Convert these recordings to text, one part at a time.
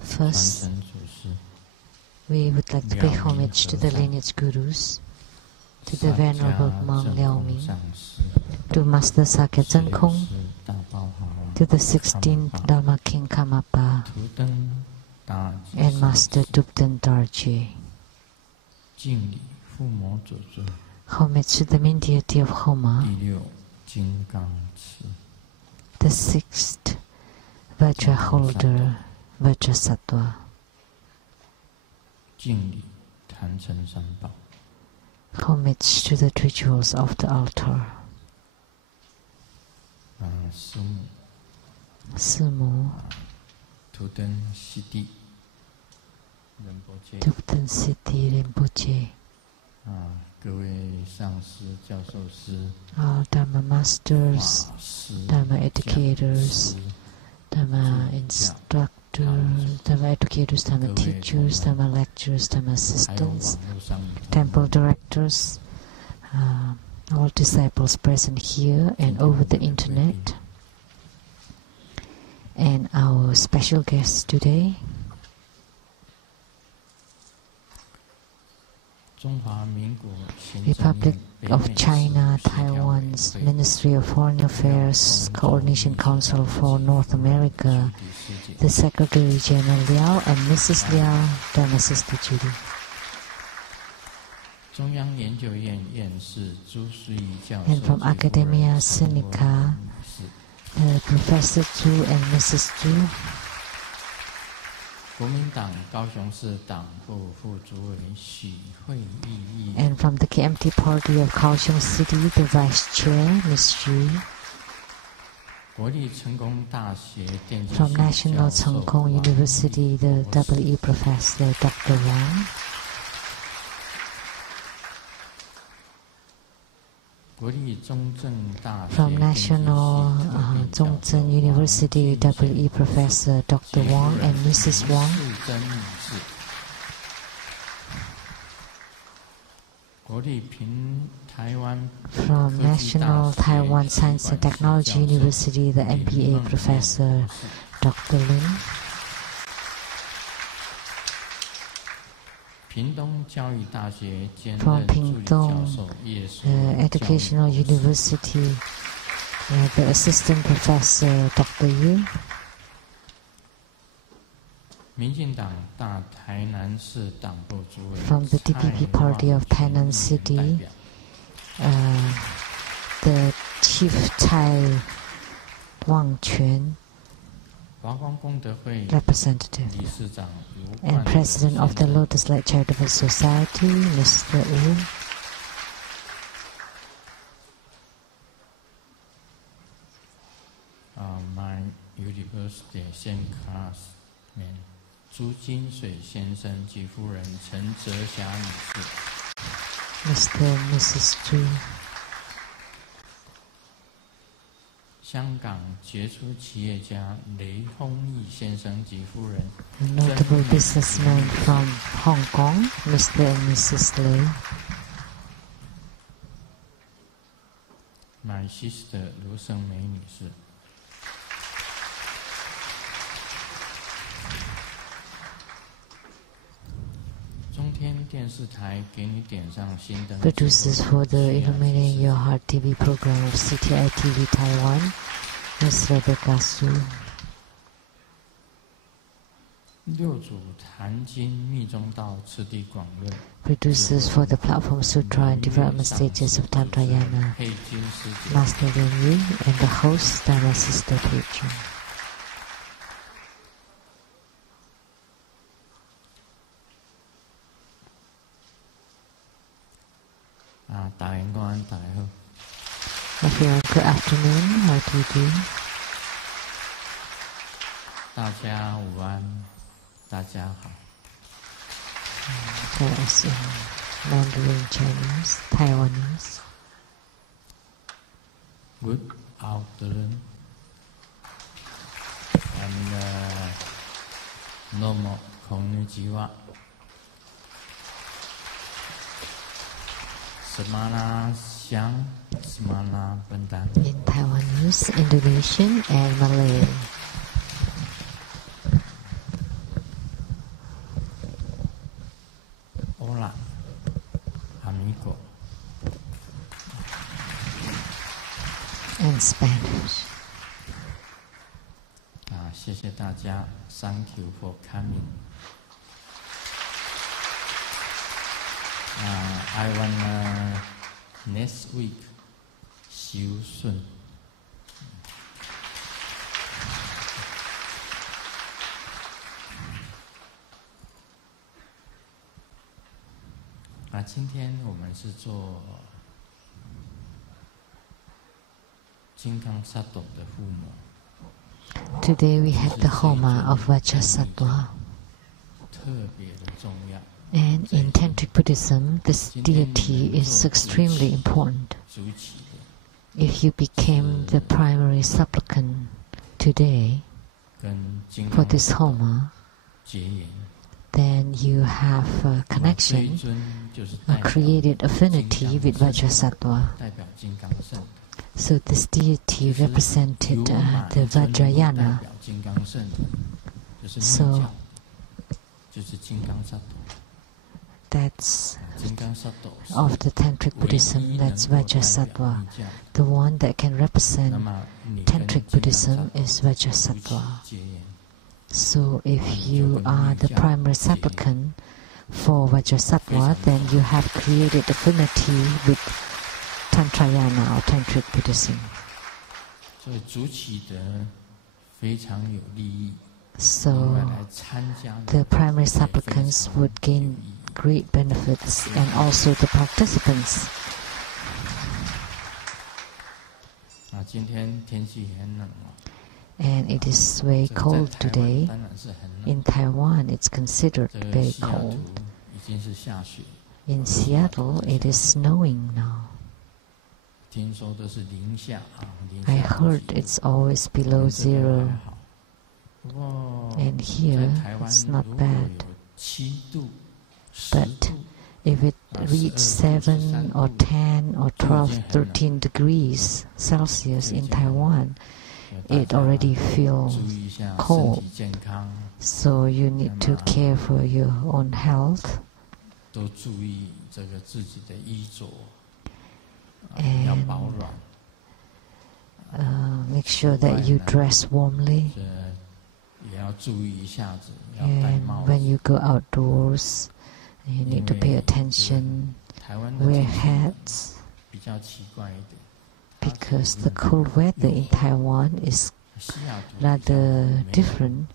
First, we would like to pay homage to the lineage gurus, to the Venerable Monk Liao Ming, to Master Sakya Tsang, to the 16th Dharma King Karmapa, and Master Tupten Darje. Homage to the main deity of Homa, the 6th Vajra holder, Vajrasattva. Homage to the rituals of the altar. Sumu, Tupten Siddhi Rinpoche, all Dharma masters, Dharma educators, Dharma instructors, Dharma educators, Dharma teachers, Dharma lecturers, Dharma assistants, temple directors, all disciples present here and over the internet, and our special guests today. Republic of China, Taiwan's Ministry of Foreign Affairs Coordination Council for North America, the Secretary General Liao and Mrs. Liao, Dharma Sister Judy. And from Academia Sinica, Professor Zhu and Mrs. Zhu. And from the KMT Party of Kaohsiung City, the Vice Chair, Ms. Xu. From National Tsang University, the WE Professor, Dr. Wang. From National Dzogchen University, WE Professor Dr. Wang and Mrs. Wang. From National Taiwan Science and Technology University, the MPA Professor Dr. Lin. From Pingtung Educational University, the Assistant Professor Dr. Yu. From the DPP Party of Tainan City, the Chief Chai Wangquan representative and President of the Lotus Light Charitable Society, Mr. Wu. My university same classmate, 朱金水先生及夫人陈哲霞女士。 Mr. and Mrs. Zhu. 香港杰出企业家雷锋义先生及夫人。 Notable businessmen from Hong Kong, Mr. and Mrs. Lei. My sister 卢胜梅女士。 Producers for the Illuminating Your Heart TV program of CTI TV Taiwan, Ms. Rebecca Su. Producers for the Platform Sutra and Development Stages of Tantrayana, Master Lin Yu, and the host, Dharma Sister Patron. Everyone, good afternoon. How do you do? 大家午安，大家好。That's Mandarin Chinese, Taiwanese. Good afternoon. And normal konnichiwa. Semana siang, semana bentang. In Taiwanese, Chinese, Indonesian, and Malay. Hola, amigo. And Spanish. 谢谢大家 ，Thank you for coming. I want next week 修顺。今天我们是做金刚萨埵的父母。Today we had the Homa of Vajrasattva. And in Tantric Buddhism, this deity is extremely important. If you became the primary supplicant today for this Homa, then you have a connection, a created affinity with Vajrasattva. So this deity represented the Vajrayana. So that's of the Tantric Buddhism, that's Vajrasattva. The one that can represent Tantric Buddhism is Vajrasattva. So if you are the primary supplicant for Vajrasattva, then you have created affinity with Tantrayana or Tantric Buddhism. So the primary supplicants would gain great benefits, and also the participants. And it is very cold today. In Taiwan, it's considered very cold. In Seattle, it is snowing now. I heard it's always below 0. And here, it's not bad. But if it reached 7 or 10 or 12, 13 degrees Celsius in Taiwan, it already feels cold. So you need to care for your own health. And make sure that you dress warmly. And when you go outdoors, you need to pay attention, wear hats, because the cold weather in Taiwan is rather different,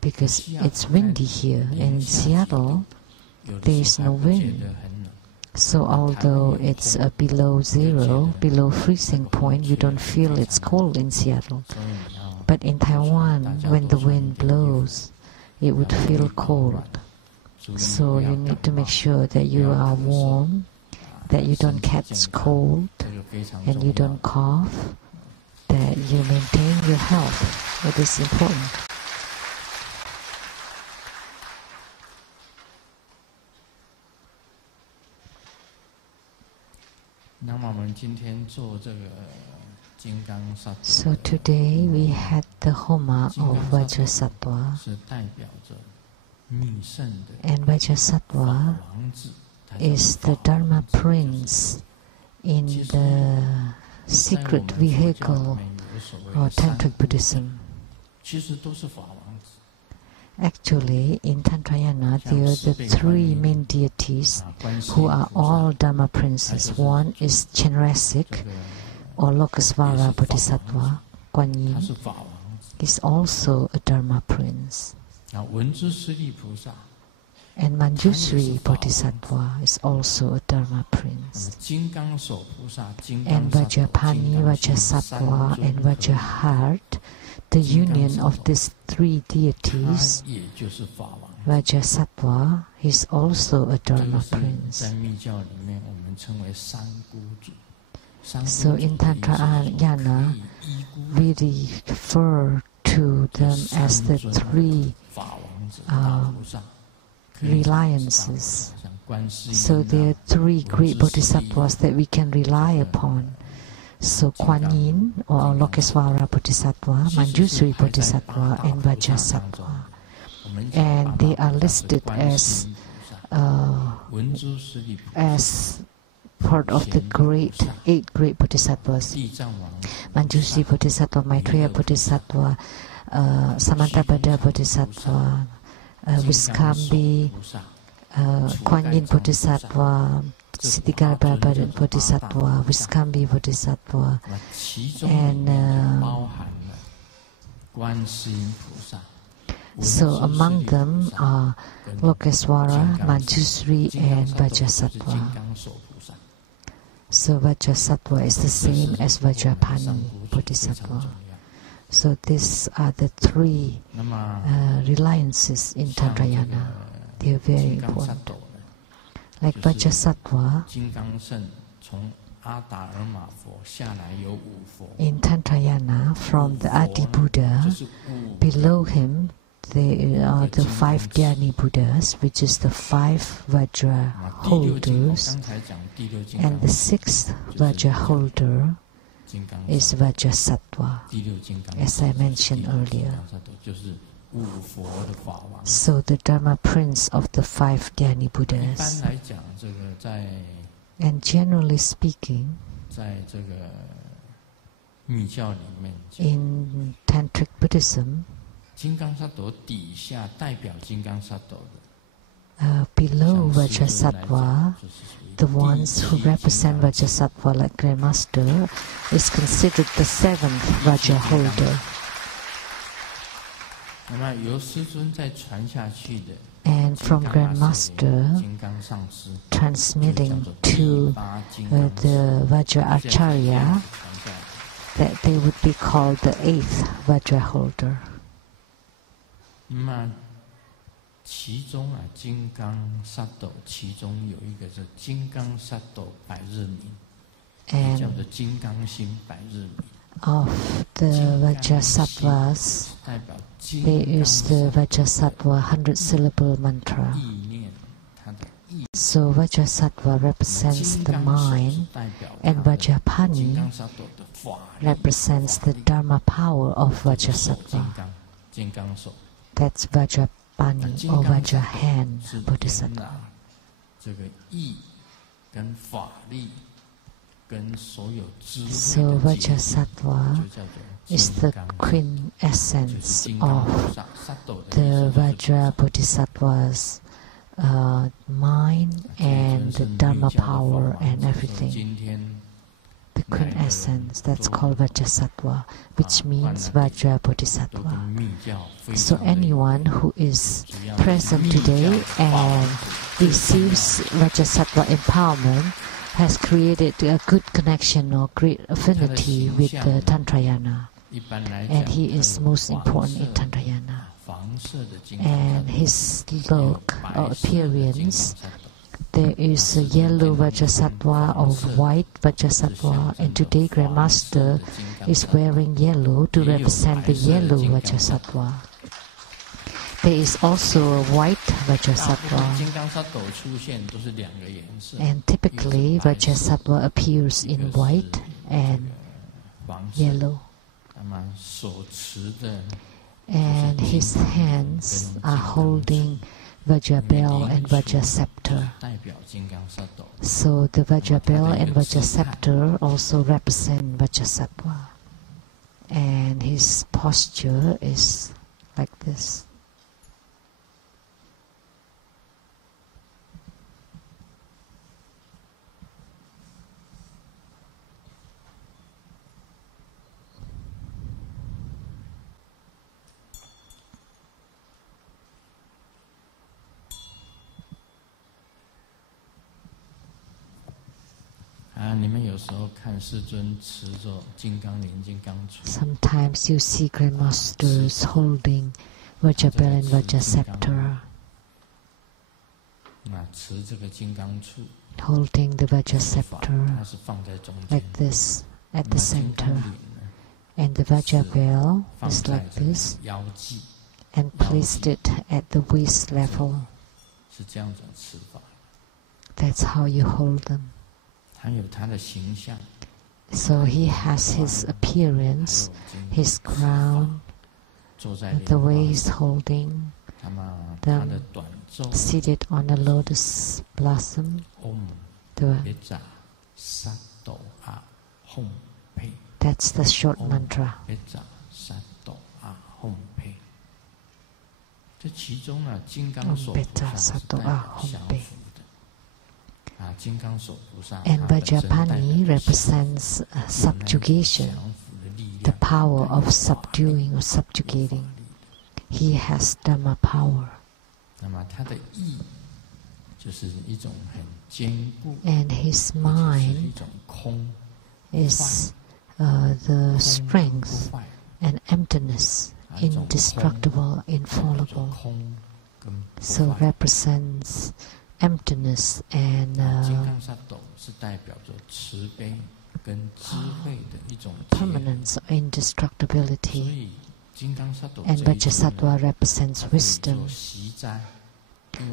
because it's windy here, and in Seattle there is no wind. So although it's below 0, below freezing point, you don't feel it's cold in Seattle. But in Taiwan, when the wind blows, it would feel cold. So you need to make sure that you are warm, that you don't catch cold, and you don't cough, that you maintain your health. It is important. So today we had the Homa of Vajrasattva. And Vajrasattva is the Dharma prince in the secret vehicle or Tantric Buddhism. Actually, in Tantrayana, there are the 3 main deities who are all Dharma princes. One is Chenrezig, or Lokasvara Bodhisattva. Guan Yin is also a Dharma prince. And Manjusri Bodhisattva is also a Dharma prince. And Vajrapani, Vajrasattva, and Vajraheart, the union of these 3 deities, Vajrasattva is also a Dharma prince. So in Tantrayana, we refer to them as the 3 reliances. So there are 3 great bodhisattvas that we can rely upon. So Kuan Yin or Lokeswara Bodhisattva, Manjusri Bodhisattva, and Vajrasattva, and they are listed as part of the eight great Bodhisattvas: Manjusri Bodhisattva, Maitreya Bodhisattva, Samantabhadra Bodhisattva, Viskambi, Kuan Yin Bodhisattva, Siddhigarbha Bodhisattva, Viskambi Bodhisattva, and so among them are Lokeswara, Manjusri, and Vajrasattva. So Vajrasattva is the same as Vajrapani Bodhisattva. So these are the three reliances in Tantrayana. They are very important. Like Vajrasattva, in Tantrayana, from the Adi Buddha, below him there are the 5 Dhyani Buddhas, which is the 5 Vajra holders, and the 6th Vajra holder is Vajrasattva, as I mentioned earlier. So the Dharma Prince of the 5 Dhyani Buddhas. And generally speaking, in Tantric Buddhism, below Vajrasattva, the ones who represent Vajrasattva, like Grandmaster, is considered the 7th Vajra holder. And from Grandmaster, transmitting to the Vajra Acharya, that they would be called the 8th Vajra holder. And of the Vajrasattvas, there is the Vajrasattva 100-syllable mantra. So Vajrasattva represents the mind, and Vajrapani represents the Dharma power of Vajrasattva. That's Vajrapani or Vajra hand Bodhisattva. So Vajrasattva is the quintessence of the Vajra Bodhisattva's mind and the Dharma power and everything. The quintessence, that's called Vajrasattva, which means Vajra Bodhisattva. So anyone who is present today and receives Vajrasattva empowerment has created a good connection or great affinity with the Tantrayana. And he is most important in Tantrayana. And his look or appearance, there is a yellow Vajrasattva or white Vajrasattva, and today Grandmaster is wearing yellow to represent the yellow Vajrasattva. There is also a white Vajrasattva, and typically Vajrasattva appears in white and yellow. And his hands are holding Vajra bell and Vajra scepter. So the Vajra bell and Vajra scepter also represent Vajrasattva. And his posture is like this. Sometimes you see Grandmasters holding Vajra bell and Vajra scepter, holding the Vajra scepter like this at the center, and the Vajra bell is like this, and placed it at the waist level. That's how you hold them. So he has his appearance, his crown, the way he's holding them, seated on a lotus blossom. That's the short mantra. And Vajrapani represents subjugation, the power of subduing or subjugating. He has Dharma power. And his mind is the strength and emptiness, indestructible, infallible. So represents emptiness and permanence or indestructibility. And Vajrasattva represents wisdom.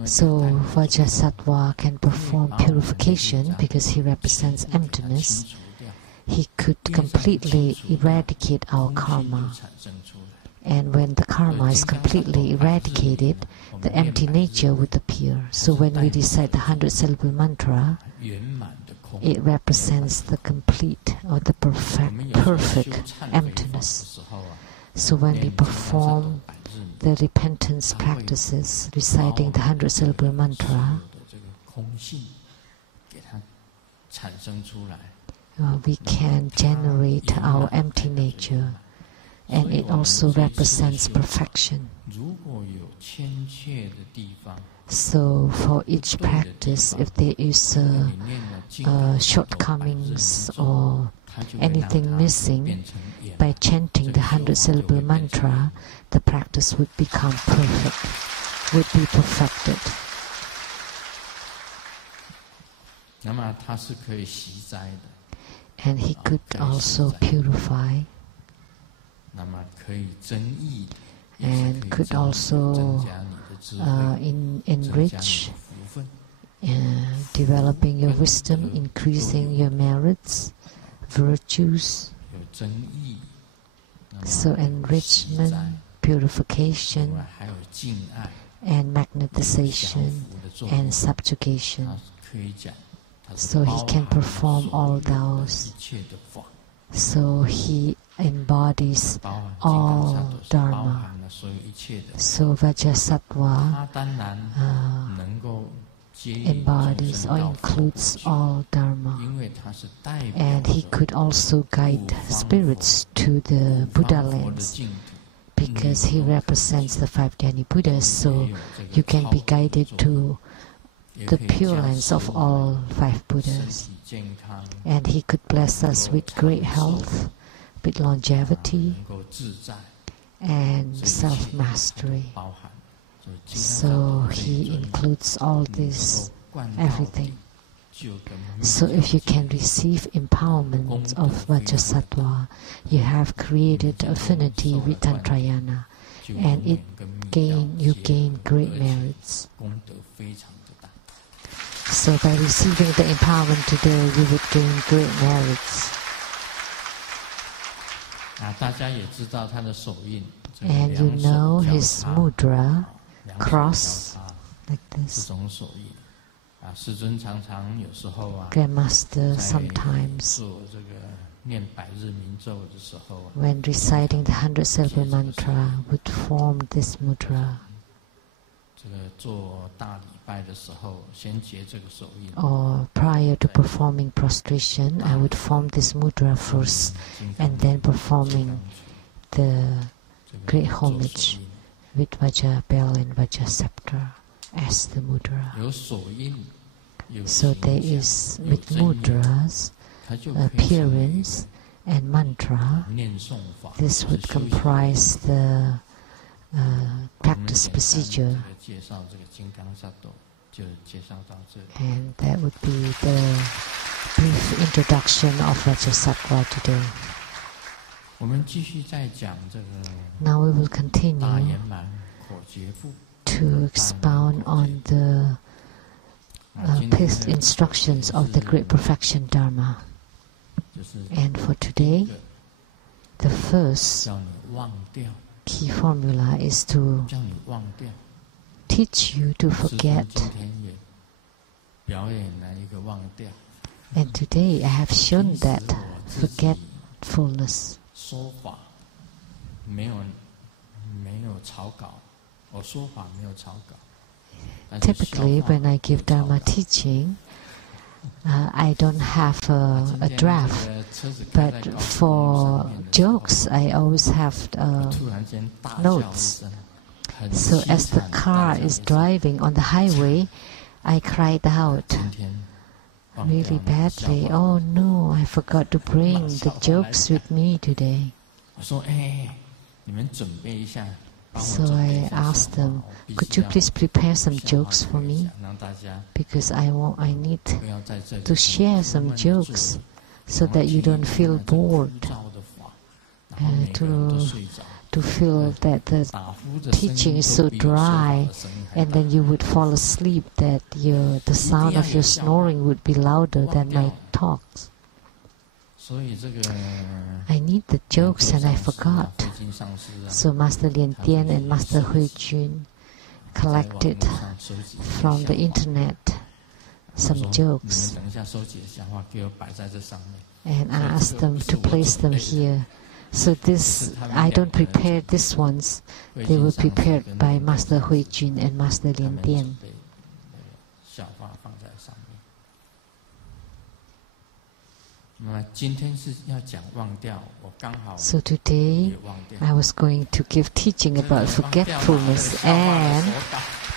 So Vajrasattva can perform purification because he represents emptiness. He could completely eradicate our karma. And when the karma is completely eradicated, the empty nature would appear. So when we recite the 100-syllable mantra, it represents the complete or the perfect emptiness. So when we perform the repentance practices, reciting the 100-syllable mantra, we can generate our empty nature. And it also represents perfection. So for each practice, if there is shortcomings or anything missing, by chanting the 100-syllable mantra, the practice would become perfect, would be perfected. And he could also purify and could also enrich, developing your wisdom, increasing your merits, virtues. So enrichment, purification, and magnetization, and subjugation. So he can perform all those. So he embodies all Dharma. So Vajrasattva embodies or includes all Dharma. And he could also guide spirits to the Buddha lands because he represents the 5 Dhyani Buddhas. So you can be guided to the pure lands of all 5 Buddhas. And he could bless us with great health, with longevity, and self-mastery. So he includes all this, everything. So if you can receive empowerment of Vajrasattva, you have created affinity with Tantrayana, and you gain great merits. So by receiving the empowerment today, you would gain great merits. And you know his mudra, cross, like this. Grandmaster sometimes, when reciting the 100-syllable mantra, would form this mudra. Or prior to performing prostration, I would form this mudra first, and then performing the great homage with Vajra bell and Vajra scepter as the mudra. So there is, with mudras, appearance and mantra. This would comprise the practice procedure, and that would be the brief introduction of Vajrasattva today. Now we will continue to expound on the 5th instructions of the Great Perfection Dharma. And for today, the first key formula is to teach you to forget. And today I have shown that forgetfulness. Typically, when I give Dharma teaching, I don't have a draft, but for jokes, I always have notes. So as the car is driving on the highway, I cried out really badly, "Oh no, I forgot to bring the jokes with me today." So I asked them, "Could you please prepare some jokes for me? Because I need to share some jokes so that you don't feel bored, to feel that the teaching is so dry, and then you would fall asleep, that the sound of your snoring would be louder than my talks. I need the jokes and I forgot." So Master Lien Tien and Master Hui Jun collected from the internet some jokes and I asked them to place them here. So this, I don't prepare these ones. They were prepared by Master Hui Jun and Master Lien Tien. So today I was going to give teaching about forgetfulness, and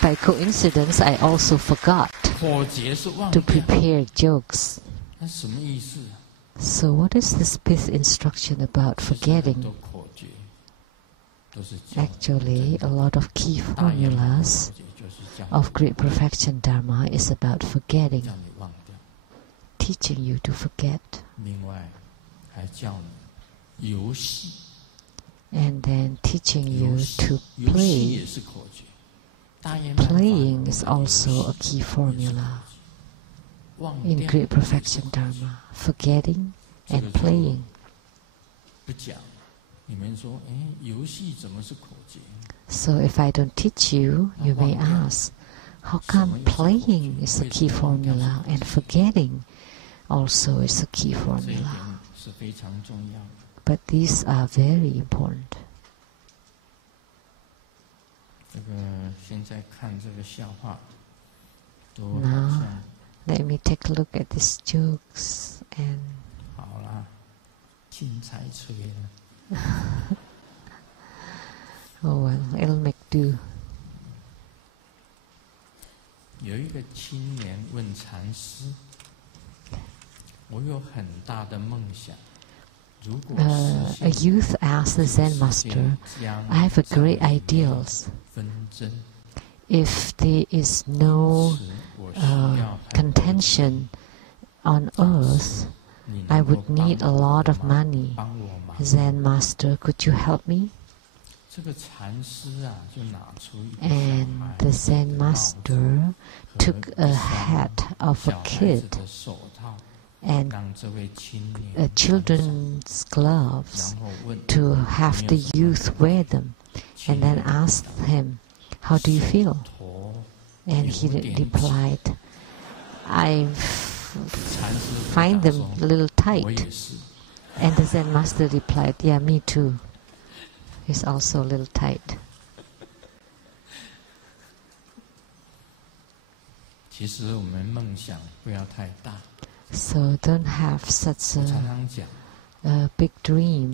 by coincidence I also forgot to prepare jokes. So what is this fifth instruction about forgetting? Actually, a lot of key formulas of Great Perfection Dharma is about forgetting, teaching you to forget. And then teaching you to play. Playing is also a key formula in Great Perfection Dharma. Forgetting and playing. So if I don't teach you, you may ask, how come playing is a key formula and forgetting also is a key formula? But these are very important. Now, let me take a look at these jokes and oh well, it'll make do. 有一个青年问禅师，我有很大的梦想。 A youth asked the Zen master, "I have a great ideals. If there is no contention on earth, I would need a lot of money. Zen master, could you help me?" And the Zen master took a hat of a kid and children's gloves to have the youth wear them, and then asked him, "How do you feel?" And he replied, "I find them a little tight." And the Zen master replied, "Yeah, me too. It's also a little tight." So don't have such a big dream.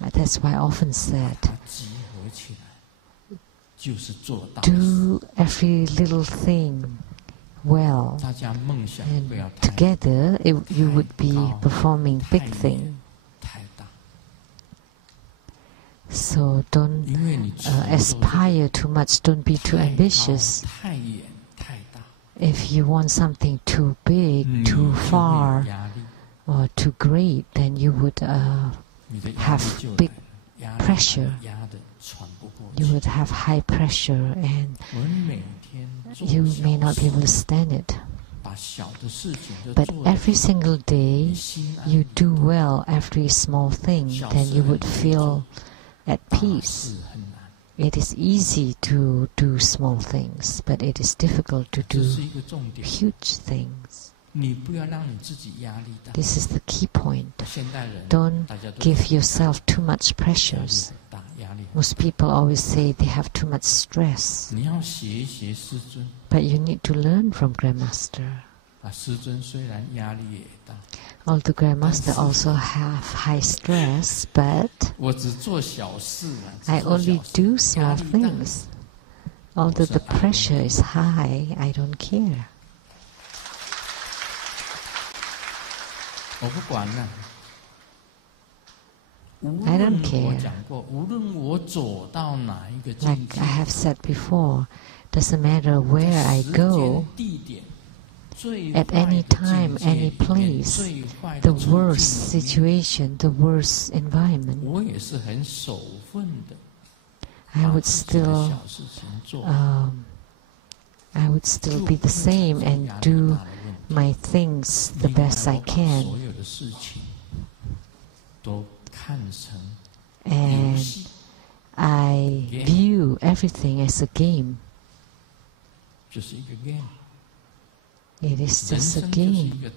That's why I often said, do every little thing well, and together you would be performing big thing. So don't aspire too much, don't be too ambitious. If you want something too big, too far, or too great, then you would have big pressure. You would have high pressure and you may not be able to stand it. But every single day you do well every small thing, then you would feel at peace. It is easy to do small things, but it is difficult to do huge things. This is the key point. Don't give yourself too much pressures. Most people always say they have too much stress. But you need to learn from Grandmaster. Although Grandmaster also have high stress, but I only do small things. Although the pressure is high, I don't care. I don't care. Like I have said before, doesn't matter where I go, at any time, any place, the worst situation, the worst environment, I would still be the same and do my things the best I can. And I view everything as a game. It is just a game.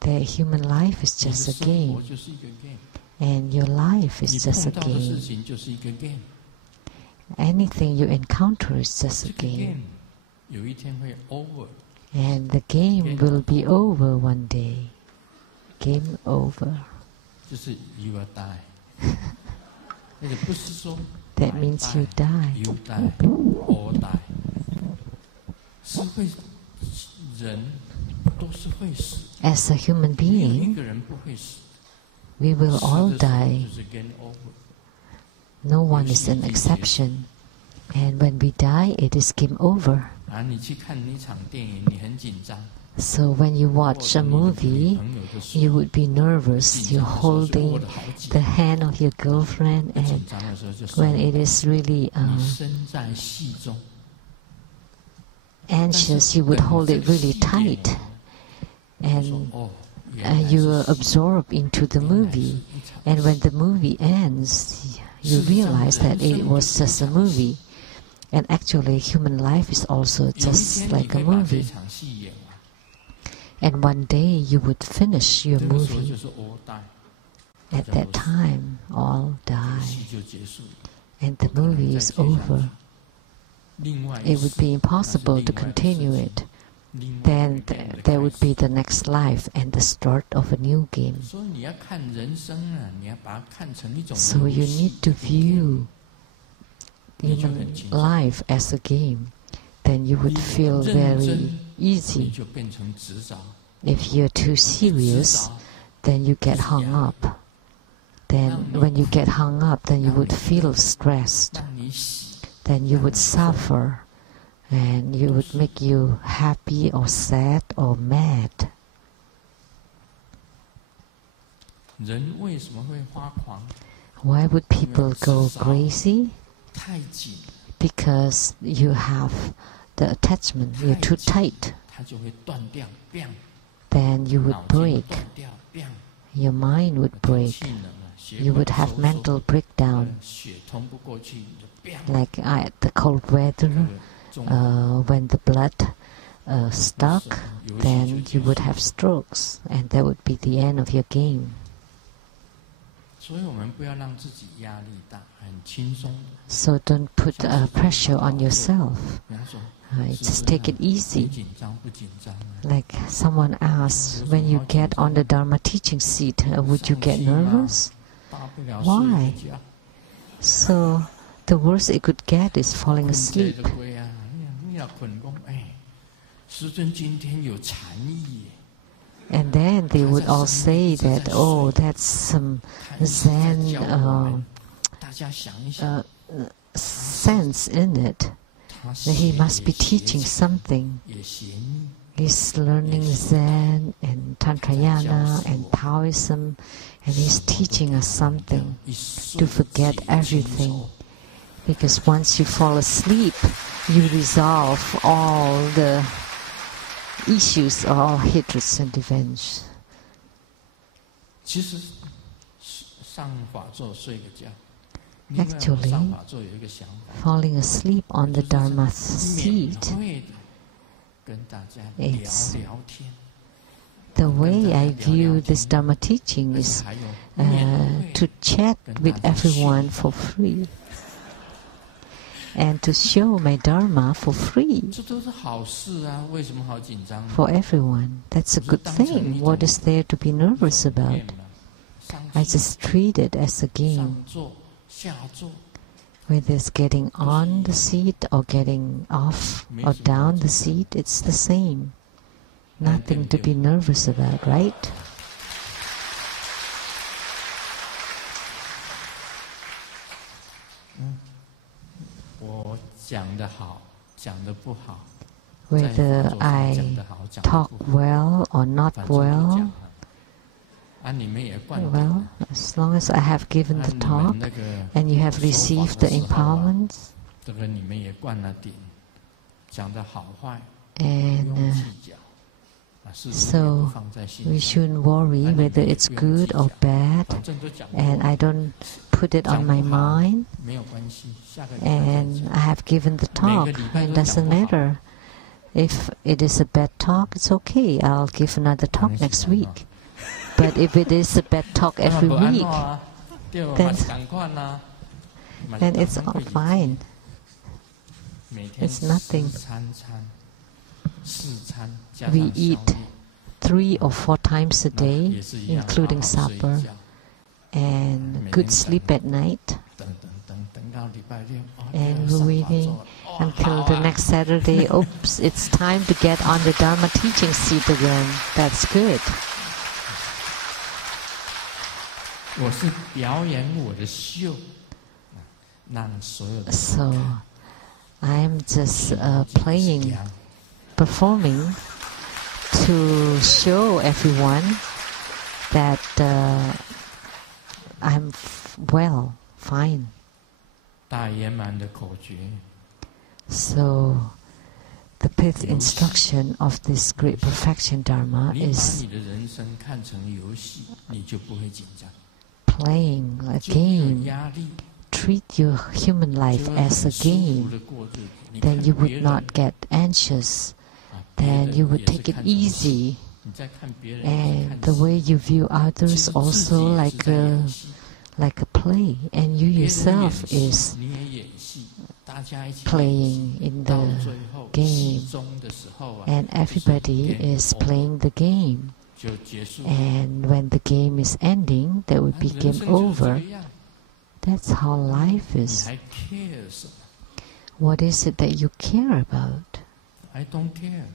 The human life is just a game. And your life is just a game. Anything you encounter is just a game. And the game will be over one day. Game over. That means you die. As a human being, we will all die. No one is an exception. And when we die, it is game over. So when you watch a movie, you would be nervous. You're holding the hand of your girlfriend, and when it is really anxious, you would hold it really tight. And you are absorbed into the movie. And when the movie ends, you realize that it was just a movie. And actually, human life is also just like a movie. And one day you would finish your movie. At that time, all die. And the movie is over. It would be impossible to continue it. Then there would be the next life and the start of a new game. So you need to view human life as a game. Then you would feel very easy. If you're too serious, then you get hung up. Then when you get hung up, then you would feel stressed. Then you would suffer. And it would make you happy or sad or mad. Why would people go crazy? Because you have the attachment, you're too tight. Then you would break. Your mind would break. You would have mental breakdown. Like the cold weather, when the blood stuck, then you would have strokes, and that would be the end of your game. So don't put pressure on yourself. Just take it easy. Like someone asked, when you get on the Dharma teaching seat, would you get nervous? Why? So the worst it could get is falling asleep. And then they would all say that, oh, that's some Zen sense in it. That he must be teaching something. He's learning Zen and Tantrayana and Taoism, and he's teaching us something to forget everything. Because once you fall asleep, you resolve all the issues are all hatreds and revenge. 其实上法座睡个觉。 Actually, falling asleep on the Dharma seat, it's the way I view this Dharma teaching is to chat with everyone for free and to show my Dharma for free for everyone. That's a good thing. What is there to be nervous about? I just treat it as a game. Whether it's getting on the seat or getting off or down the seat, it's the same. Nothing to be nervous about, right? Whether I talk well or not well, well, as long as I have given the talk and you have received the empowerment, and so we shouldn't worry whether it's good or bad, and I don't put it on my mind, and I have given the talk, it doesn't matter. If it is a bad talk, it's okay, I'll give another talk next week. But if it is a bad talk every week, then it's all fine. It's nothing. We eat 3 or 4 times a day, including supper, and good sleep at night. And we're waiting until the next Saturday. Oops, it's time to get on the Dharma teaching seat again. That's good. So I'm just performing to show everyone that I'm well, fine. So the 5th instruction of this great perfection Dharma is playing a game. Treat your human life as a game. Then you would not get anxious. Then you would take it easy. And the way you view others also like a play. And you yourself is playing in the game. And everybody is playing the game. And when the game is ending, there will be game over. That's how life is. What is it that you care about? I don't care.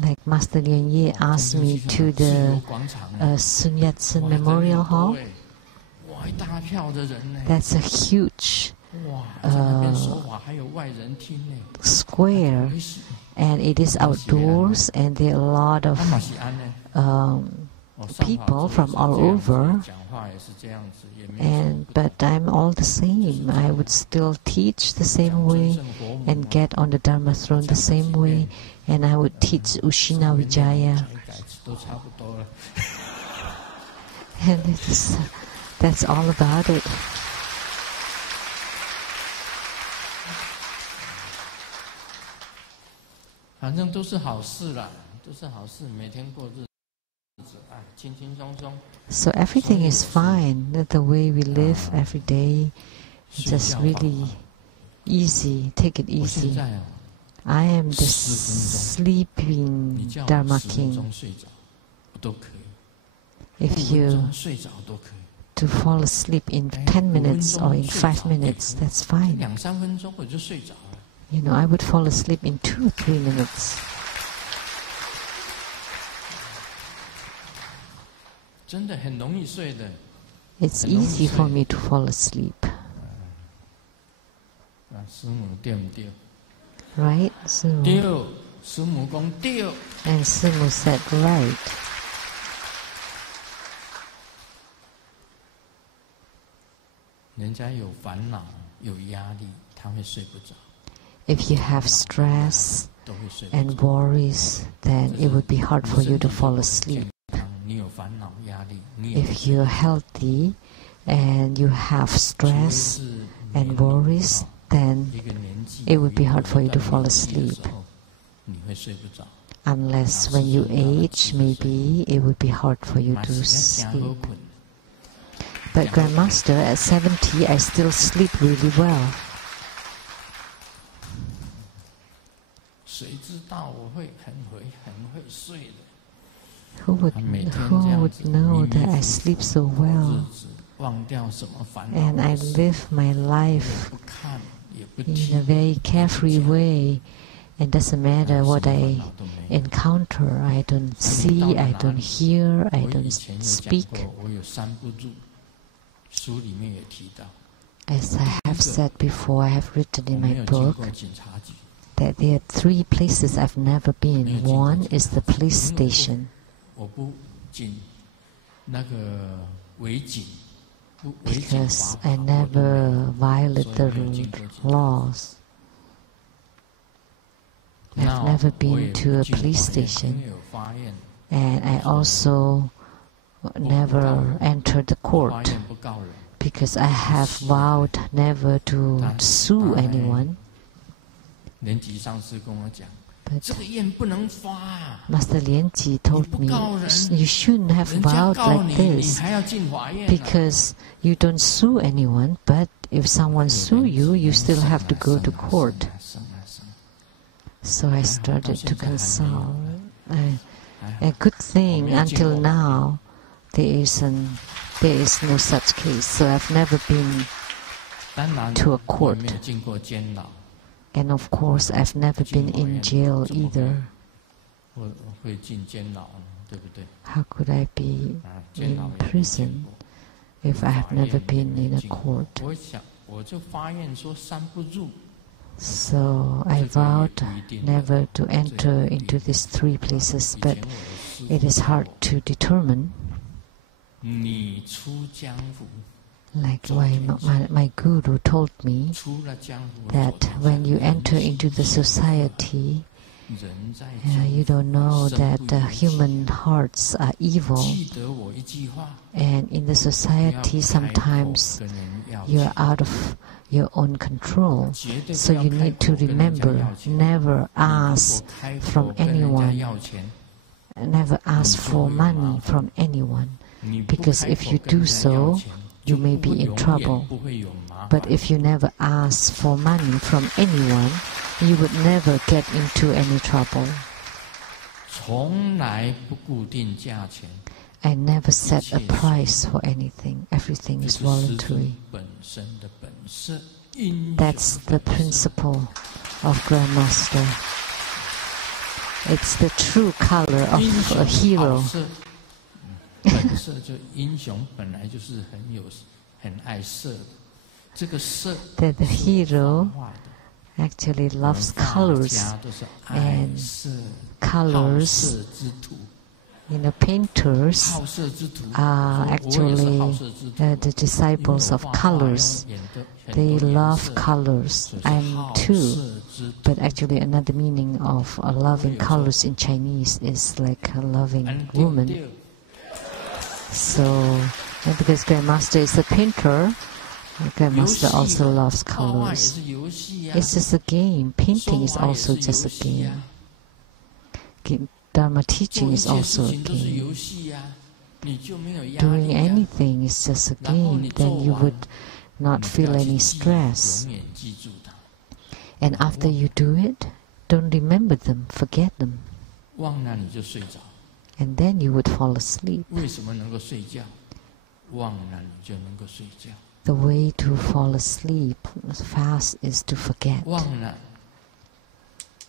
Like Master Lien Ye asked me to the Sun Yat-sen Memorial Hall. That's a huge square, and it is outdoors, and there are a lot of people from all over. But I'm all the same. I would still teach the same way and get on the Dharma throne the same way, and I would teach Ushina Vijaya. And that's all about it. So everything is fine. The way we live every day is just really easy. Take it easy. I am the sleeping Dharma King. If you to fall asleep in 10 minutes or in 5 minutes, that's fine. You know, I would fall asleep in 2 or 3 minutes. It's easy for me to fall asleep. Right? And Simu said, right. If you have stress and worries, then it would be hard for you to fall asleep. If you're healthy and you have stress and worries, then it would be hard for you to fall asleep. Unless when you age, maybe it would be hard for you to sleep. But Grandmaster, at 70, I still sleep really well. Who would know that I sleep so well? And I live my life in a very carefree way. It doesn't matter what I encounter. I don't see, I don't hear, I don't speak. As I have said before, I have written in my book that there are 3 places I've never been. One is the police station. Because I never violate the laws. I've never been to a police station, and I also never entered the court because I have vowed never to sue anyone. But Master Lianji told me, you shouldn't have vowed like this because you don't sue anyone, but if someone sues you, you still have to go to court. So I started to consult. A good thing until now there is no such case. So I've never been to a court. And of course I've never been in jail either. How could I be in prison if I have never been in a court? So I vowed never to enter into these 3 places, but it is hard to determine. Like my guru told me that when you enter into the society, you don't know that human hearts are evil, and in the society sometimes you're out of your own control. So you need to remember, never ask from anyone, never ask for money from anyone, because if you do so, you may be in trouble. But if you never ask for money from anyone, you would never get into any trouble. I never set a price for anything. Everything is voluntary. That's the principle of Grandmaster. It's the true color of a hero. That the hero actually loves colors, and colors, painters are actually the disciples of colors. They love colors. I'm too. But actually another meaning of loving colors in Chinese is like a loving woman. So, because Grandmaster is a painter, Grandmaster also loves colors. It's just a game. Painting is also just a game. Dharma teaching is also a game. Doing anything is just a game. Then you would not feel any stress. And after you do it, don't remember them, forget them. And then you would fall asleep. The way to fall asleep fast is to forget.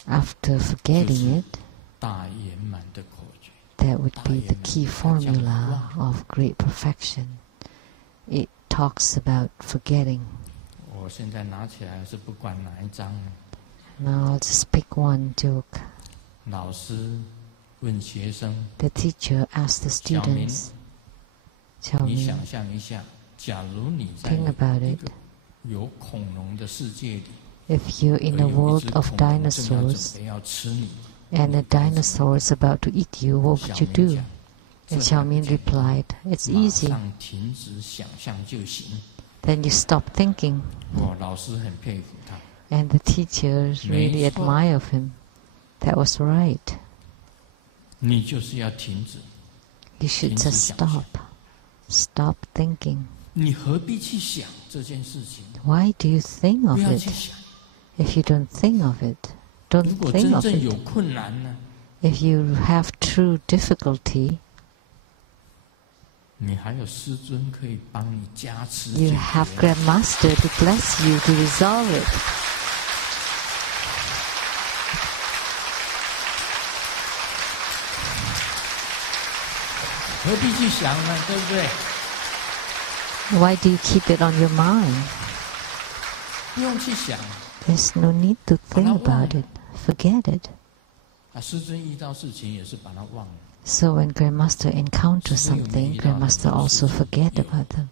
After forgetting it, that would be the key formula of great perfection. It talks about forgetting. Now I'll just pick one joke. The teacher asked the students, think about it. If you're in a world of dinosaurs and a dinosaur is about to eat you, what would you do? And Xiaomin replied, it's easy. Then you stop thinking. And the teachers really admire him. That was right. You should just stop. Stop thinking. Why do you think of it? If you don't think of it, don't think of it. If you have true difficulty, you have Grandmaster to bless you to resolve it. Why do you keep it on your mind? There's no need to think about it. Forget it. So when Grandmaster encounters something, Grandmaster also forget about them.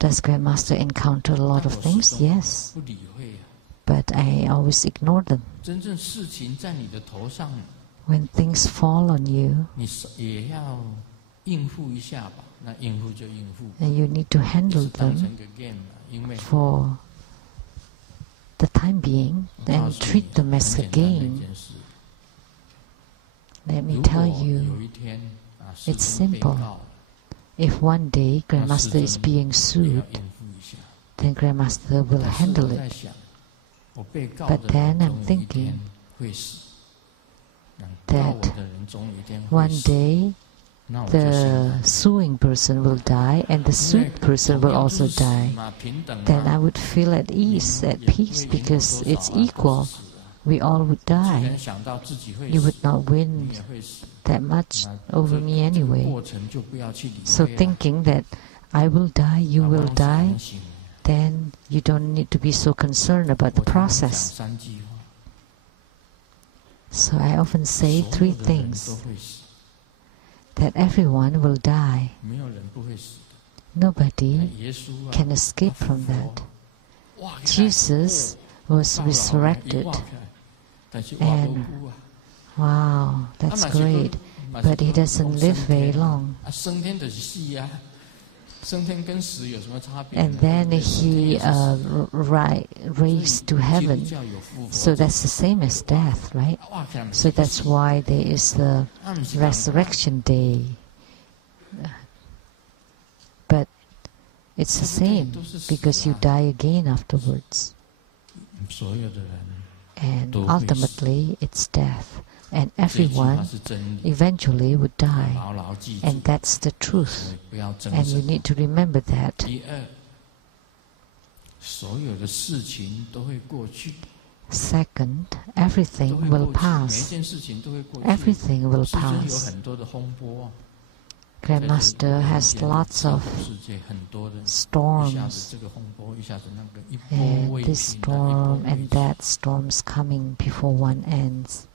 Does Grandmaster encounter a lot of things? Yes. But I always ignore them. When things fall on you, and you need to handle them for the time being and treat them as a game. Let me tell you, it's simple. If one day Grandmaster is being sued, then Grandmaster will handle it. But then I'm thinking that one day the suing person will die and the sued person will also die. Then I would feel at ease, at peace, because it's equal. We all would die. You would not win that much over me anyway. So thinking that I will die, you will die, then you don't need to be so concerned about the process. So I often say 3 things. That everyone will die. Nobody can escape from that. Jesus was resurrected. And wow, that's great. But he doesn't live very long. And then he raised to heaven. So that's the same as death, right? So that's why there is the resurrection day. But it's the same, because you die again afterwards. And ultimately, it's death. And everyone eventually would die. And that's the truth. And you need to remember that. Second, everything will pass. Everything will pass. Grandmaster has lots of storms. And this storm and that storm's coming before one ends.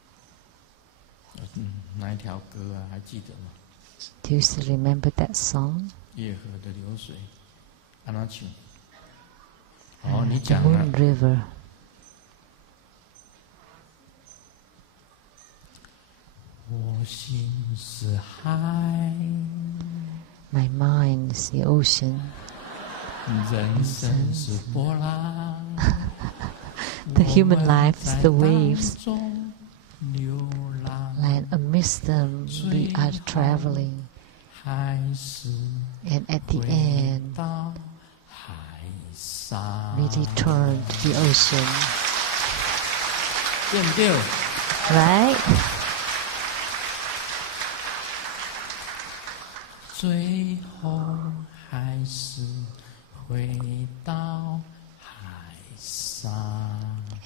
Do you still remember that song? The Moon River. My mind is the ocean. The human life is the waves. And amidst them we are traveling. And at the end, we return to the ocean. Right? 最后还是回到海上。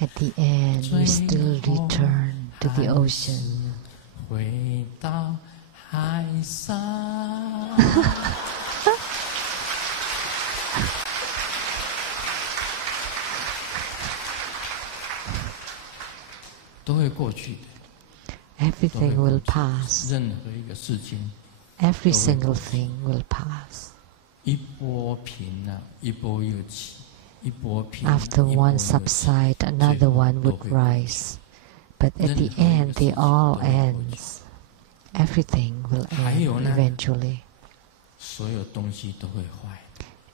At the end, we still return to the ocean. 回到海上。都会过去的。Everything will pass. 任何一个事情。 Every single thing will pass. 一波平啊，一波又起。After one subside, another one would rise. But at the end, they all ends. Everything will end eventually.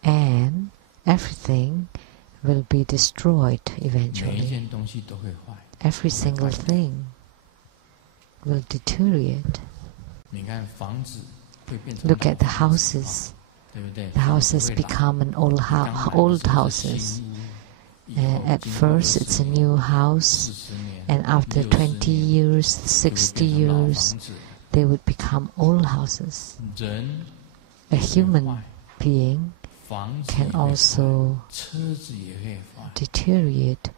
And everything will be destroyed eventually. Every single thing will deteriorate. Look at the houses. The houses become an old houses. At first it's a new house, and after 20 years, 60 years, they would become old houses. A human being can also deteriorate.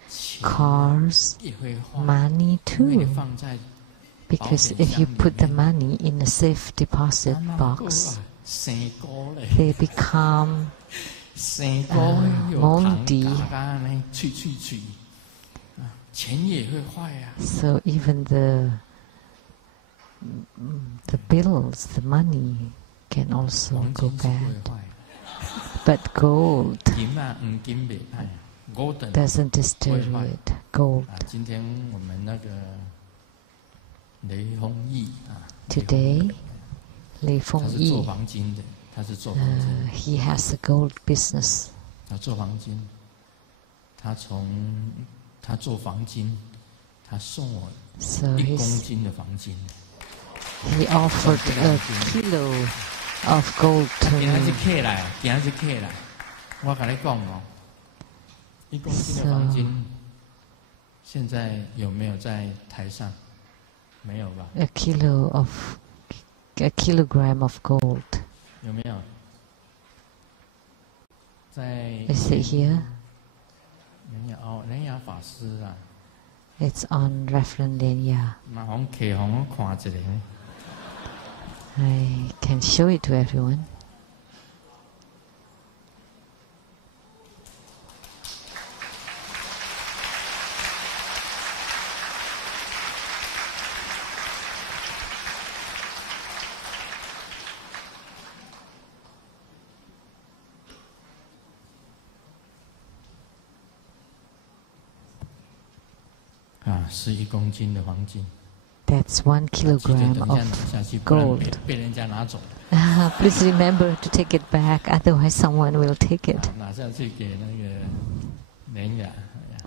Cars, money too. Because if you put the money in a safe deposit box, they become moldy. So even the bills, the money can also go bad. But gold doesn't deteriorate. Gold. Today, Lei Feng Yi, he has a gold business. So he offered a kilo of gold to me. A kilogram of gold. Is it here? It's on Reverend Lenya. I can show it to everyone. That's 1 kilogram of gold. Please remember to take it back, otherwise someone will take it.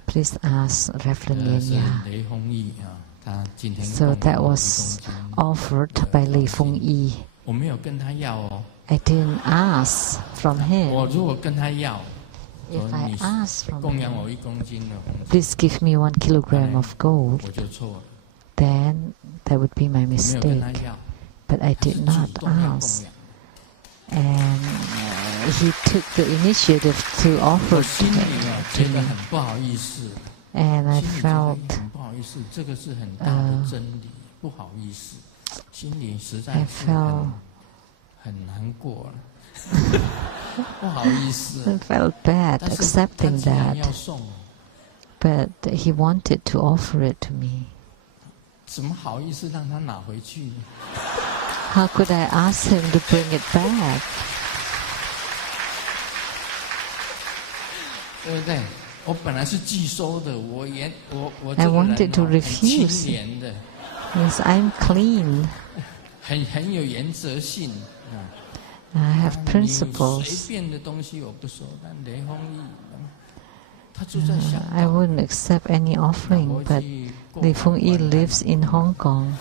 Please ask Reverend Lenya. So that was offered by Lei Feng Yi. I didn't ask from him. If I ask from him, please give me 1 kilogram of gold, then that would be my mistake. But I did not ask. And he took the initiative to offer to me. And I felt I felt bad accepting that, but he wanted to offer it to me. How could I ask him to bring it back? I wanted to refuse. Yes, I'm clean. I have principles. I wouldn't accept any offering, but Lei Feng Yi lives in Hong Kong,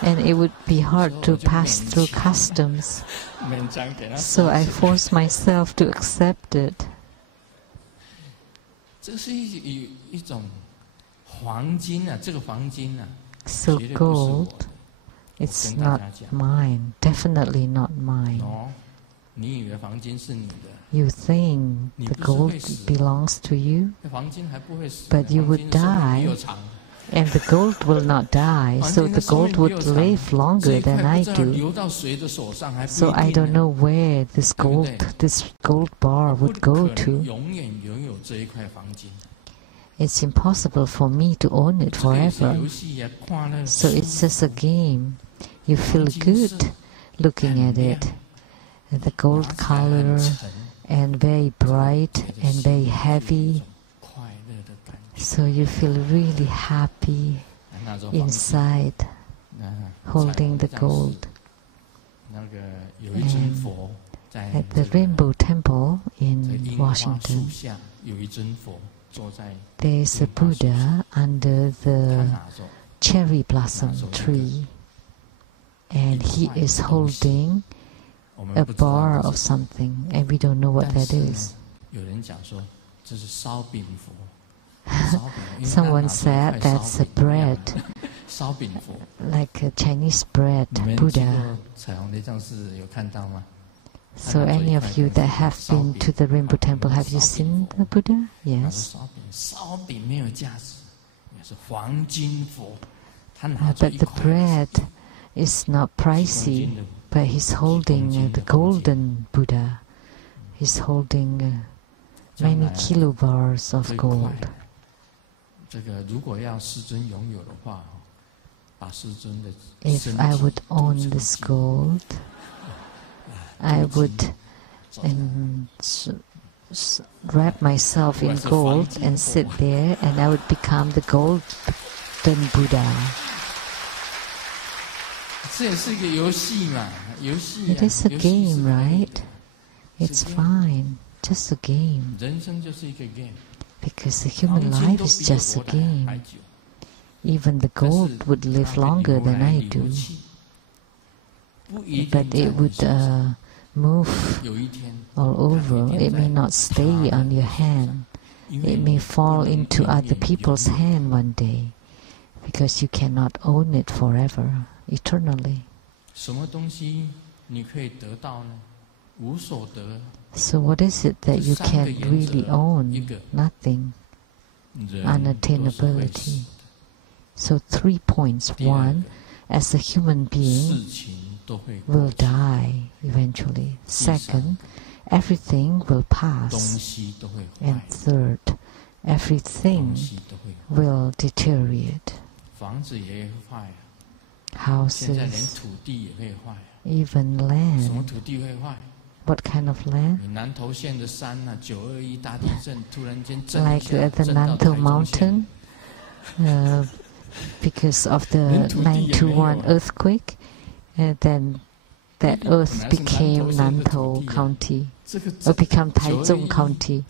and it would be hard to pass through customs. So I forced myself to accept it. So gold, it's not mine, definitely not mine. You think the gold belongs to you, but you would die, and the gold will not die, so the gold would live longer than I do. So I don't know where this gold bar would go to. It's impossible for me to own it forever. So it's just a game. You feel good looking at it. The gold color and very bright and very heavy. So you feel really happy inside, holding the gold. And at the Rainbow Temple in Washington, there is a Buddha under the cherry blossom tree, and he is holding a bar of something, and we don't know what that is. Someone said that's a bread, like a Chinese bread Buddha. So any of you that have been to the Rainbow Temple, have you seen the Buddha? Yes. But the bread is not pricey, but he's holding the golden Buddha. He's holding many kilobars of gold. If I would own this gold, I would wrap myself in gold and sit there, and I would become the golden Buddha. It is a game, right? It's fine, just a game. Because the human life is just a game. Even the gold would live longer than I do. But it would move all over. It may not stay on your hand. It may fall into other people's hand one day, because you cannot own it forever, eternally. So what is it that you can really own? Nothing. Unattainability. So 3 points. 1, as a human being, will die eventually. 2nd, everything will pass. And 3rd, everything will deteriorate. Houses, even land. What kind of land? Like the Nantou Mountain, because of the 921 earthquake, then that earth became Nantou County, or became Taiwan County.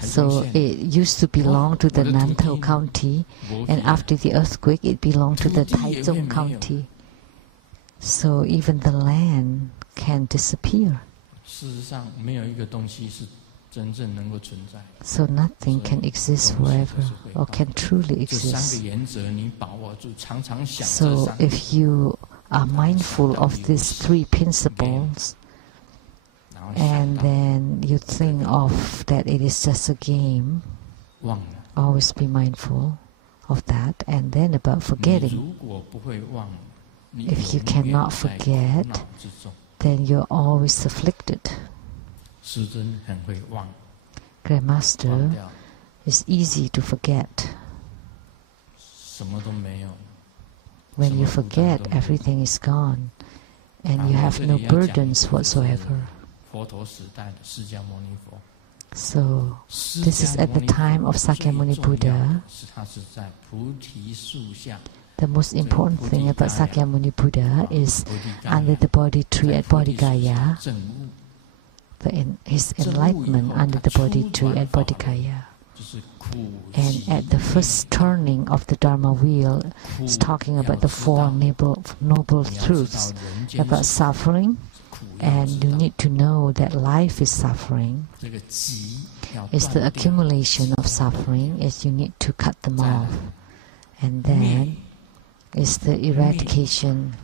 So it used to belong to the Nantou County, and after the earthquake, it belonged to the Taiwan County. So even the land can disappear. So nothing can exist forever, or can truly exist. So if you are mindful of these 3 principles, and then you think of that it is just a game, always be mindful of that. And then about forgetting. If you cannot forget, then you're always afflicted. Grandmaster is easy to forget. When you forget, everything is gone, and you have no burdens whatsoever. So, this is at the time of Sakyamuni Buddha. The most important thing about Sakyamuni Buddha is under the Bodhi tree at Bodhigaya, his enlightenment under the Bodhi tree at Bodhigaya. And at the first turning of the Dharma wheel, it's talking about the 4 noble truths about suffering. And you need to know that life is suffering. It's the accumulation of suffering, is you need to cut them off. And then it's the eradication.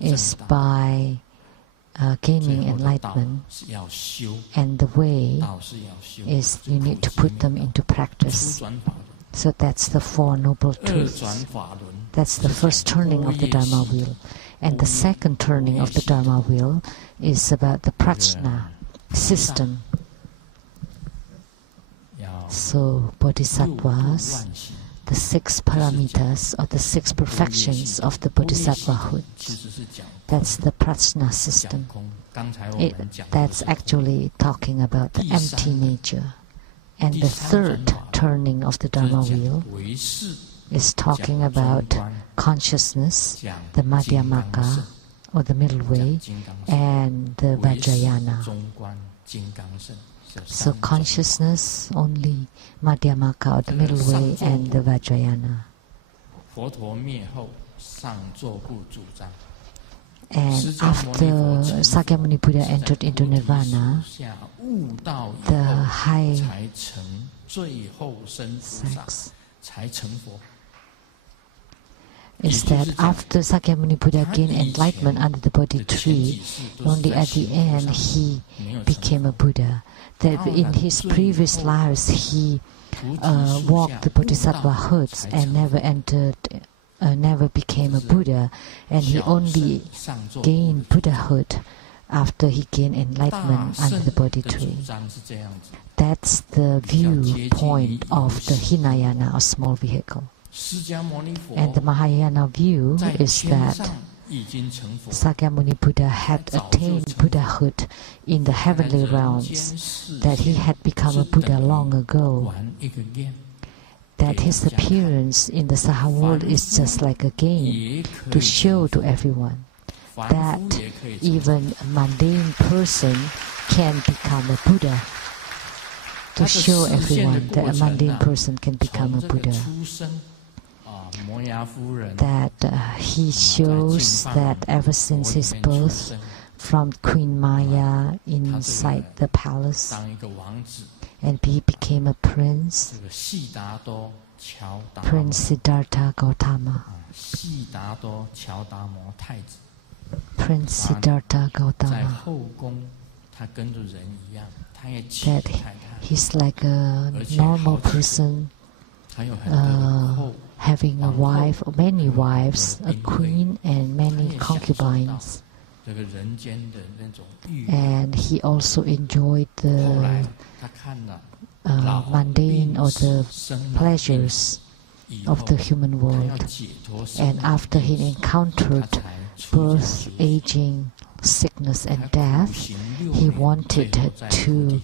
Is by gaining enlightenment. And the way is you need to put them into practice. So that's the 4 noble truths. That's the first turning of the Dharma wheel. And the second turning of the Dharma wheel is about the prajna system. So bodhisattvas, the 6 paramitas, or the 6 perfections of the bodhisattvahood. That's the prajna system. That's actually talking about the empty nature. And the third turning of the Dharma wheel is talking about consciousness, the Madhyamaka, or the middle way, and the Vajrayana. So consciousness, only Madhyamaka, or the middle way, and the Vajrayana. And after Sakyamuni Buddha entered into Nirvana, the high sex is that after Sakyamuni Buddha gained enlightenment under the Bodhi tree, only at the end he became a Buddha. That in his previous lives he walked the Bodhisattva herds and never became a Buddha, and he only gained Buddhahood after he gained enlightenment under the Bodhi tree. That's the viewpoint of the Hinayana, or small vehicle. And the Mahayana view is that Sakyamuni Buddha had attained Buddhahood in the heavenly realms, that he had become a Buddha long ago, that his appearance in the Saha world is just like a game to show to everyone that even a mundane person can become a Buddha, to show everyone that a mundane person can become a Buddha. That he shows that ever since his birth from Queen Maya inside the palace, and he became a prince, Prince Siddhartha Gautama. Prince Siddhartha Gautama. That he's like a normal person, having a wife, or many wives, a queen and many concubines. And he also enjoyed the mundane or the pleasures of the human world. And after he encountered birth, aging, sickness and death, he wanted to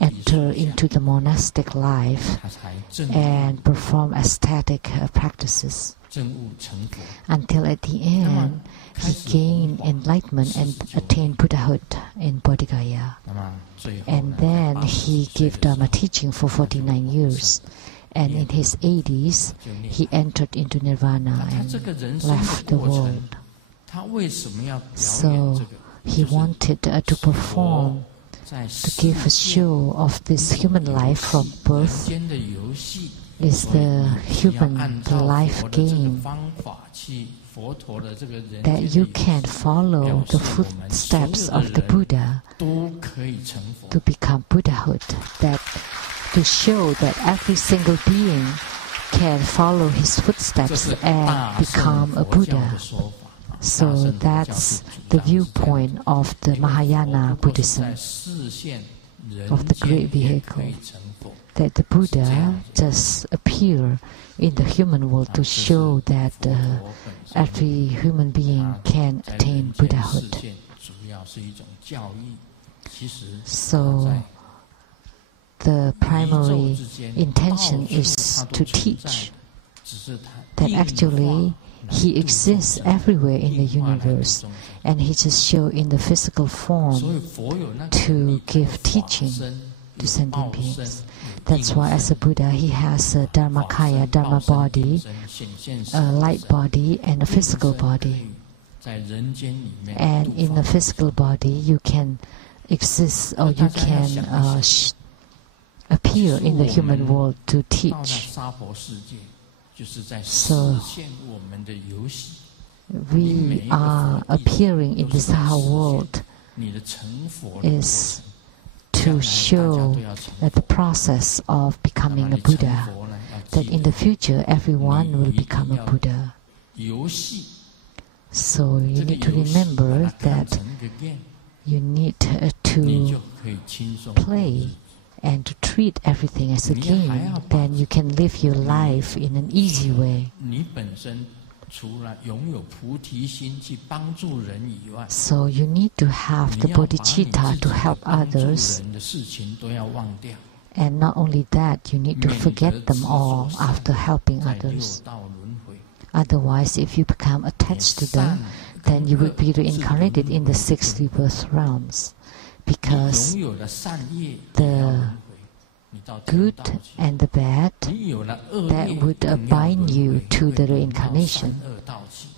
enter into the monastic life and perform ascetic practices, until at the end he gained enlightenment and attained Buddhahood in Bodhigaya. And then he gave Dharma teaching for 49 years. And in his 80s, he entered into Nirvana and left the world. So he wanted to perform, to give a show of this human life from birth, is the human life game, that you can follow the footsteps of the Buddha to become Buddhahood, that to show that every single being can follow his footsteps and become a Buddha. So that's the viewpoint of the Mahayana Buddhism, of the great vehicle, that the Buddha just appear in the human world to show that every human being can attain Buddhahood. So the primary intention is to teach that actually he exists everywhere in the universe, and he just shows in the physical form to give teaching to sentient beings. That's why as a Buddha he has a Dharmakaya, Dharma body, a light body and a physical body. And in the physical body you can exist, or you can appear in the human world to teach. So we are appearing in this whole world is to show that the process of becoming a Buddha, that in the future everyone will become a Buddha. So you need to remember that you need to play and to treat everything as a game, then you can live your life in an easy way. So you need to have the bodhicitta to help others. And not only that, you need to forget them all after helping others. Otherwise, if you become attached to them, then you would be reincarnated in the 6 rebirth realms. Because the good and the bad, that would bind you to the reincarnation.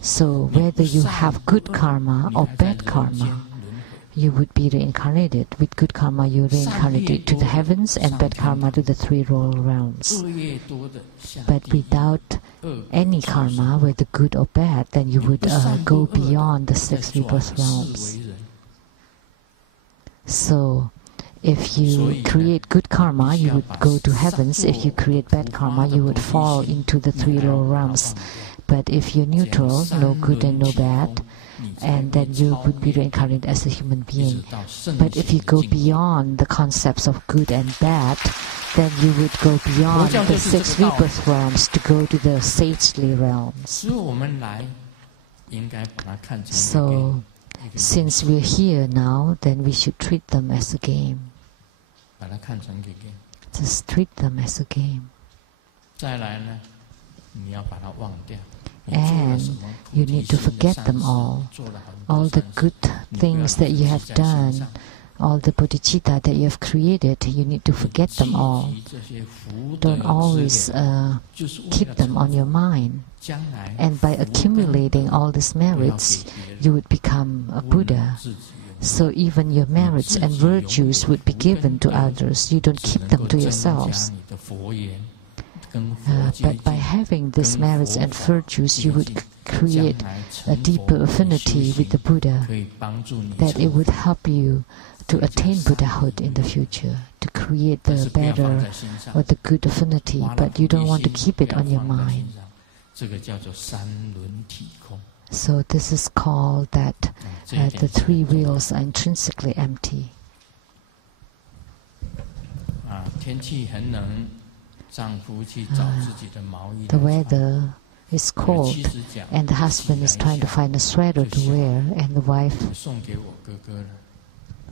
So whether you have good karma or bad karma, you would be reincarnated. With good karma, you reincarnated to the heavens, and bad karma to the 3 royal realms. But without any karma, whether good or bad, then you would go beyond the 6 rebirth realms. So, if you create good karma, you would go to heavens. If you create bad karma, you would fall into the 3 lower realms. But if you're neutral, no good and no bad, and then you would be reincarnated as a human being. But if you go beyond the concepts of good and bad, then you would go beyond the 6 rebirth realms to go to the sagely realms. So, since we're here now, then we should treat them as a game. Just treat them as a game. And you need to forget them all. All the good things that you have done, all the bodhicitta that you have created, you need to forget them all. Don't always keep them on your mind. And by accumulating all these merits, you would become a Buddha. So even your merits and virtues would be given to others. You don't keep them to yourselves. But by having these merits and virtues, you would create a deeper affinity with the Buddha, that it would help you to attain Buddhahood in the future, to create the better or the good affinity, but you don't want to keep it on your mind. So this is called that the 3 wheels are intrinsically empty. The weather is cold, and the husband is trying to find a sweater to wear, and the wife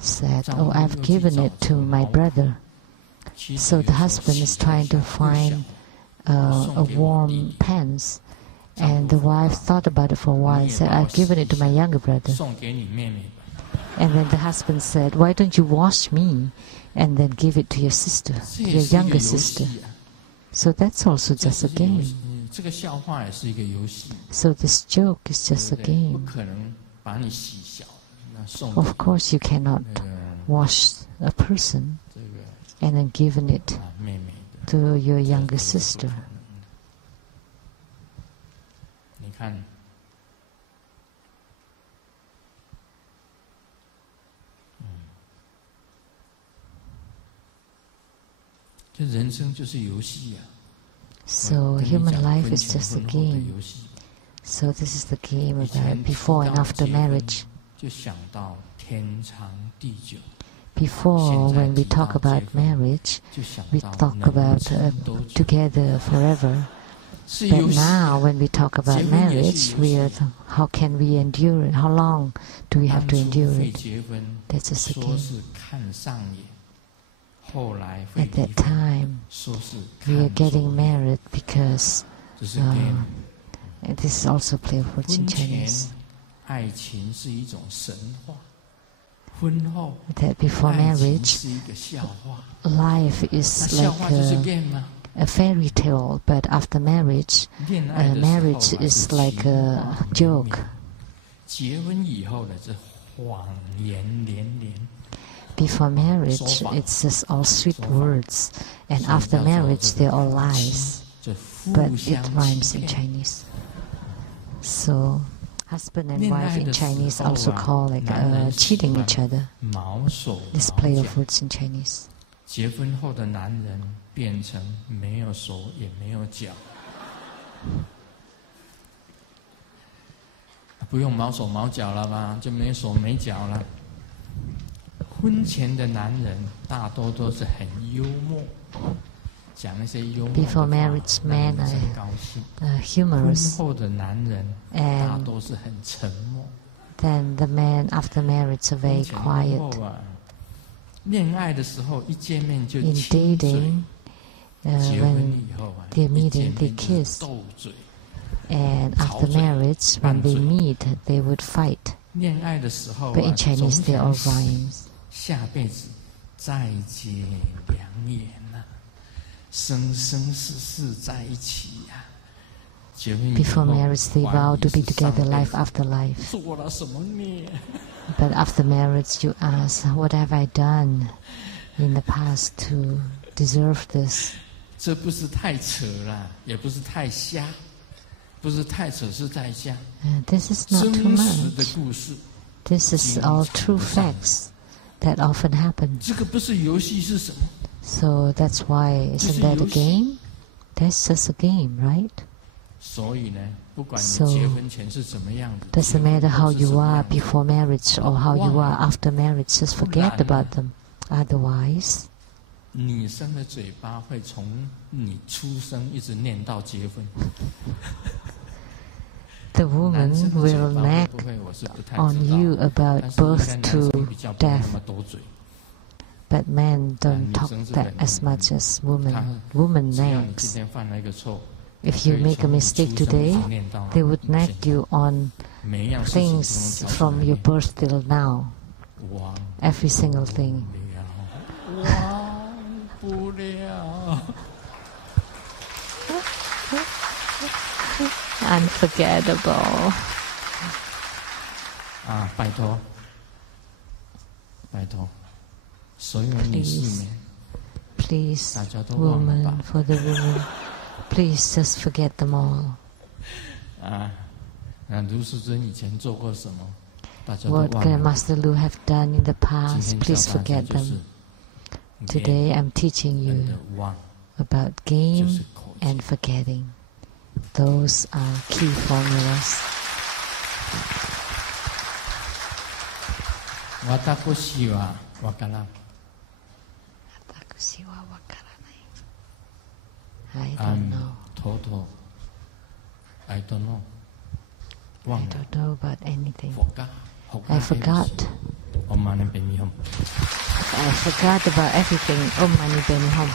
said, "Oh, I've given it to my brother." So the husband is trying to find a warm pants, and the wife thought about it for a while and said, "I've given it to my younger brother." And then the husband said, "Why don't you wash me and then give it to your sister, your younger sister?" So that's also just a game. So this joke is just a game. Of course you cannot wash a person and then give it to your younger sister. So human life is just a game. So this is the game about before and after marriage. Before, when we talk about marriage, we talk about together forever. But now, when we talk about marriage, how can we endure it? How long do we have to endure it? That's just a game. At that time, we are getting married because this is also play of words in Chinese. That before marriage, life is like a fairy tale, but after marriage, marriage is like a joke. Before marriage, it's just all sweet words, and after marriage, they're all lies. But it rhymes in Chinese. So, husband and wife in Chinese also call like cheating each other. This play of words in Chinese. 结婚后的男人变成没有手也没有脚，不用毛手毛脚了吧，就没手没脚了。婚前的男人大多都是很幽默， Before marriage, men are humorous, and then the men after marriage are very quiet. In dating, when they're meeting, they kiss, and after marriage, when they meet, they would fight. But in Chinese, they all rhymes. Before marriage, they vow to be together life after life. But after marriage, you ask, what have I done in the past to deserve this? This is not too much. This is all true facts that often happen. So that's why, isn't that a game? That's just a game, right? So, doesn't matter how you are before marriage or how you are after marriage, just forget about them. Otherwise, the woman will nag on you about birth to death. But men don't talk that as much as women. Women nags. If you make a mistake today, they would nag you on things from your birth till now. Every single thing. Unforgettable. Please, woman, for the women, please just forget them all. What Grandmaster Lu have done in the past, please forget them. Today I'm teaching you about game and forgetting. Those are key formulas. I don't know. I don't know about anything. I forgot. I forgot about everything. Om Mani Padme Hum.